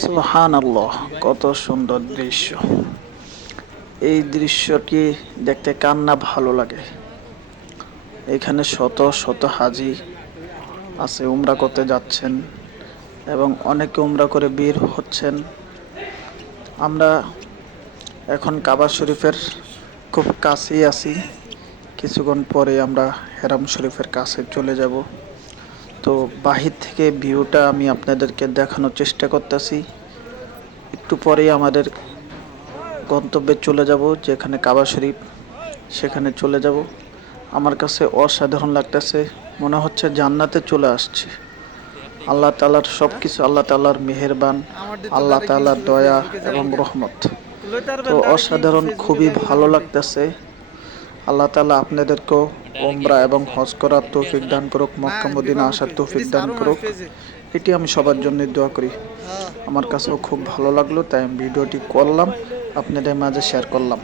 সুবহানাল্লাহ, কত সুন্দর দৃশ্য। এই দৃশ্যটি দেখতে কার না ভালো লাগে। এখানে শত শত হাজি আছে, উমরা করতে যাচ্ছেন এবং অনেকে উমরা করে বের হচ্ছেন। আমরা এখন কাবা শরীফের খুব কাছেই আছি। কিছুক্ষণ পরে আমরা হেরাম শরীফের কাছে চলে যাব। তো বাহির থেকে ভিউটা আমি আপনাদেরকে দেখানোর চেষ্টা করতেছি। একটু পরেই আমাদের গন্তব্যে চলে যাব, যেখানে কাবা শরীফ, সেখানে চলে যাব। আমার কাছে অসাধারণ লাগতেছে, মনে হচ্ছে জান্নাতে চলে আসছে। আল্লাহ তাআলার সব কিছু, আল্লাহ তাআলার মেহেরবান, আল্লাহ তাআলার দয়া এবং রহমত। তো অসাধারণ, খুবই ভালো লাগতেছে। আল্লাহ তাআলা আপনাদেরকেও ওমরা এবং হজ করার তৌফিক দান করুক, মক্কা মদিনা আসার তৌফিক দান করুক। এটি আমি সবার জন্য দোয়া করি। আমার কাছেও খুব ভালো লাগলো, তাই আমি ভিডিওটি করলাম, আপনাদের মাঝে শেয়ার করলাম।